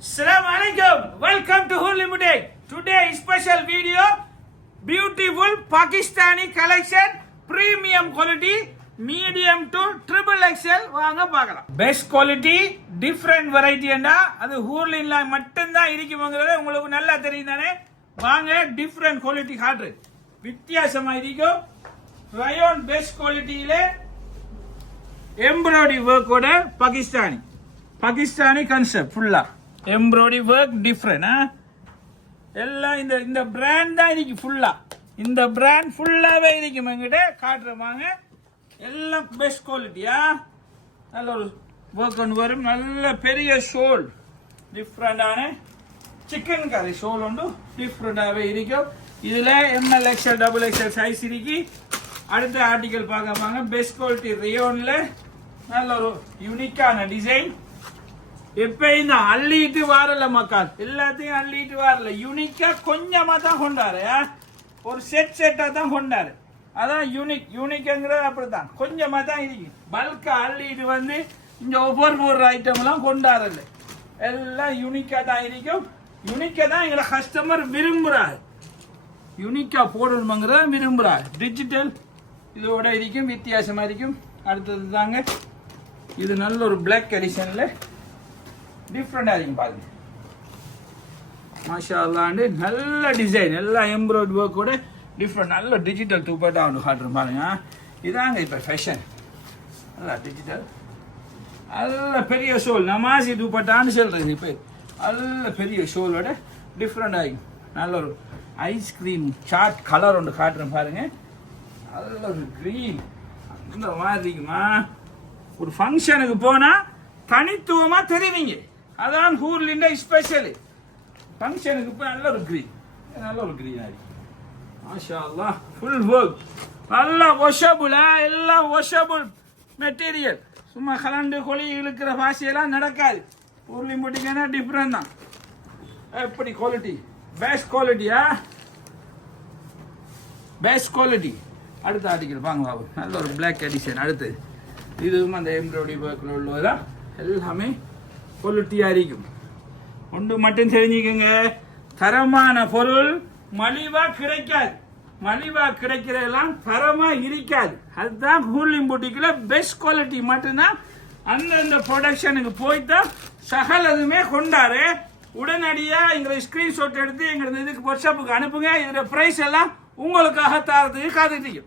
Assalamualaikum. Welcome to Hood Limited. Today special video, beautiful Pakistani collection, premium quality, medium to triple XL வாங்க பார்க்கலாம். Best quality, different variety ண்டா அது ஹூர்லின்ல மட்டும் தான் இருக்கும்ங்கறது உங்களுக்கு நல்லா தெரியும் தானே. வாங்க different quality காட்டுறேன். வித்தியாசமா இருக்கும். rayon best qualityல embroidery work ஓட Pakistani concept full-ஆ embroidery work different எல்லாம் இந்த பிராண்ட் தான் இருக்கு ஃபுல்லா இந்த பிராண்ட் ஃபுல்லாவே இருக்கு என்கிட்ட காட்டுறவாங்க எல்லாம் பெஸ்ட் குவாலிட்டியா நல்ல ஒரு ஒர்க் ஒன்று வரும் நல்ல பெரிய ஷோல் டிஃப்ரெண்டான சிக்கன் கறி ஷோல் ஒன்று டிஃப்ரெண்டாகவே இருக்கும் இதில் M L XL double XL size இருக்கு அடுத்த ஆர்டிக்கல் பார்க்க பெஸ்ட் குவாலிட்டி ரேயோனில் நல்ல ஒரு யூனிக்கான டிசைன் எப்பயும் தான் அள்ளிட்டு வரல மக்கள் எல்லாத்தையும் அள்ளிட்டு வரல யூனிக்கா கொஞ்சமா தான் கொண்டாரு ஒரு செட்டா தான் கொண்டாரு அதான் யூனிக்ங்கிறது அப்படித்தான் கொஞ்சமா தான் இருக்கு பல்கா அள்ளிட்டு வந்து இங்க ஒவ்வொரு ஐட்டம் எல்லாம் கொண்டாடல எல்லாம் யூனிக்கா தான் இருக்கும் யூனிக்கா தான் எங்களை கஸ்டமர் விரும்புறாரு யூனிக்கா போடணுங்கிறத விரும்புறாரு டிஜிட்டல் இதோட இருக்கும் வித்தியாசமா இருக்கும் அடுத்தது தாங்க இது நல்ல ஒரு பிளாக் எடிஷன்ல டிஃப்ரெண்டா இருக்கும் பாருங்க மாஷா அல்லாஹ் நல்ல டிசைன் எல்லாம் எம்ப்ராய்டரி ஒர்க்கோட டிஃப்ரெண்ட் நல்ல டிஜிட்டல் துப்பட்டா ஒன்று காட்டுறோம் பாருங்க இதாங்க இப்போ ஃபேஷன் நல்லா டிஜிட்டல் நல்ல பெரிய ஷோல் நமாசி துப்பட்டான்னு சொல்றது இப்போ நல்ல பெரிய ஷோலோட டிஃப்ரெண்ட் ஆகும் நல்ல ஒரு ஐஸ்கிரீம் சாட் கலர் ஒன்று காட்டுறோம் பாருங்க நல்ல ஒரு க்ரீன் அந்த மாதிரி இருக்குமா ஒரு ஃபங்க்ஷனுக்கு போனால் தனித்துவமாக தெரிவிங்க அதான் ஹூர்லிண்ட ஸ்பெஷல் ஃபங்க்ஷனுக்கு போய் நல்ல ஒரு க்ரீன் ஆகி மாஷா அல்லாஹ் ஃபுல் ஒர்க் நல்லா வாஷபிள் எல்லாம் வாஷபிள் மெட்டீரியல் சும்மா கலண்டு கொலி இழுக்கிற பாஷையெல்லாம் நடக்காது ஊர்லையும் போட்டிங்கன்னா டிஃப்ரெண்ட் தான் எப்படி குவாலிட்டி பெஸ்ட் குவாலிட்டி அடுத்த ஆர்டிக்கல் வாங்க பாபு நல்ல ஒரு பிளாக் எடிஷன் அடுத்தது இதுவும் அந்த எம்ப்ராய்டரி ஒர்க்கில் உள்ளதெல்லாம் எல்லாமே குவாலிட்டியாக இருக்கும் ஒன்று மட்டும் தெரிஞ்சுக்கோங்க தரமான பொருள் மலிவாக கிடைக்கிறதெல்லாம் தரமாக இருக்காது அதுதான் ஹூர்லின் பூட்டிக்கில் பெஸ்ட் குவாலிட்டி மட்டும்தான் அந்தந்த ப்ரொடக்ஷனுக்கு போய்தான் சகலதுமே கொண்டாரு உடனடியாக எங்களை ஸ்க்ரீன்ஷாட் எடுத்து எங்களது இதுக்கு ஒர்க்ஷாப்புக்கு அனுப்புங்க இதோட ப்ரைஸ் எல்லாம் உங்களுக்காக தரத்துக்கு காத்துட்டு